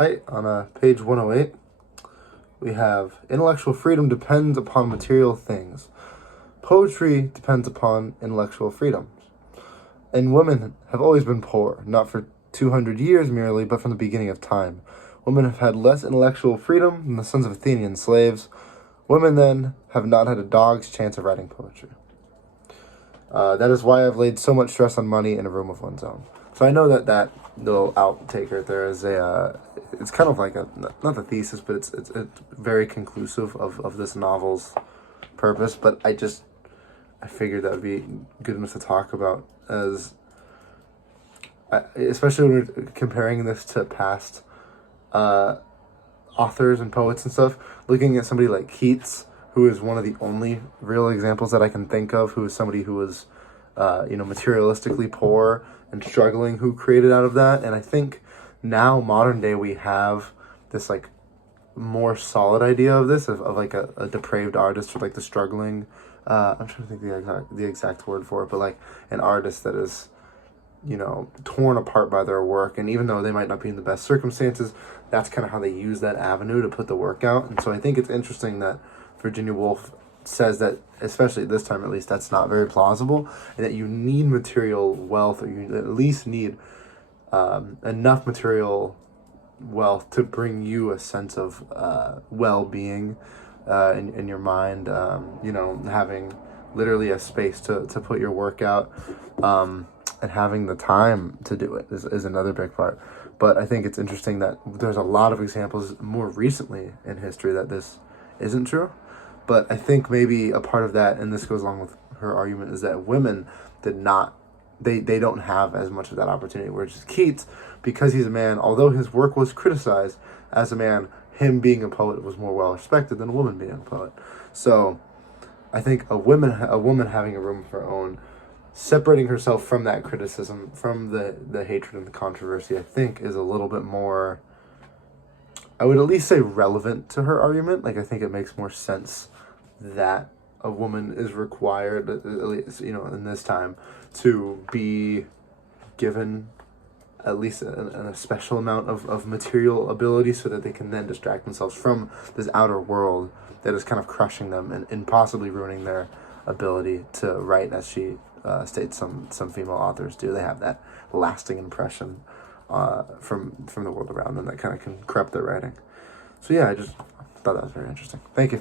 Hi, on page 108, we have intellectual freedom depends upon material things. Poetry depends upon intellectual freedom. And women have always been poor, not for 200 years merely, but from the beginning of time. Women have had less intellectual freedom than the sons of Athenian slaves. Women, then, have not had a dog's chance of writing poetry. That is why I've laid so much stress on money in a room of one's own. So I know that little outtake right there is it's kind of like not a thesis, but it's very conclusive of this novel's purpose. But I figured that would be good enough to talk about, especially when we're comparing this to past authors and poets and stuff. Looking at somebody like Keats, who is one of the only real examples that I can think of, who is somebody who was, materialistically poor and struggling, who created out of that. And I think now, modern day, we have this like more solid idea of this, of like a depraved artist, or like the struggling, I'm trying to think the exact word for it, but like an artist that is, torn apart by their work. And even though they might not be in the best circumstances, that's kind of how they use that avenue to put the work out. And so I think it's interesting that Virginia Woolf says that, especially this time at least, that's not very plausible, and that you need material wealth, or you at least need enough material wealth to bring you a sense of well-being in your mind, having literally a space to put your work out, and having the time to do it is another big part. But I think it's interesting that there's a lot of examples more recently in history that this isn't true. But I think maybe a part of that, and this goes along with her argument, is that women did not, they don't have as much of that opportunity. Whereas Keats, because he's a man, although his work was criticized as a man, him being a poet was more well respected than a woman being a poet. So I think a woman having a room of her own, separating herself from that criticism, from the hatred and the controversy, I think is a little bit more, I would at least say, relevant to her argument. Like, I think it makes more sense that a woman is required, at least, in this time, to be given at least a special amount of material ability, so that they can then distract themselves from this outer world that is kind of crushing them and possibly ruining their ability to write, as she states some female authors do. They have that lasting impression from the world around them that kind of can corrupt their writing. So yeah, I just thought that was very interesting. Thank you.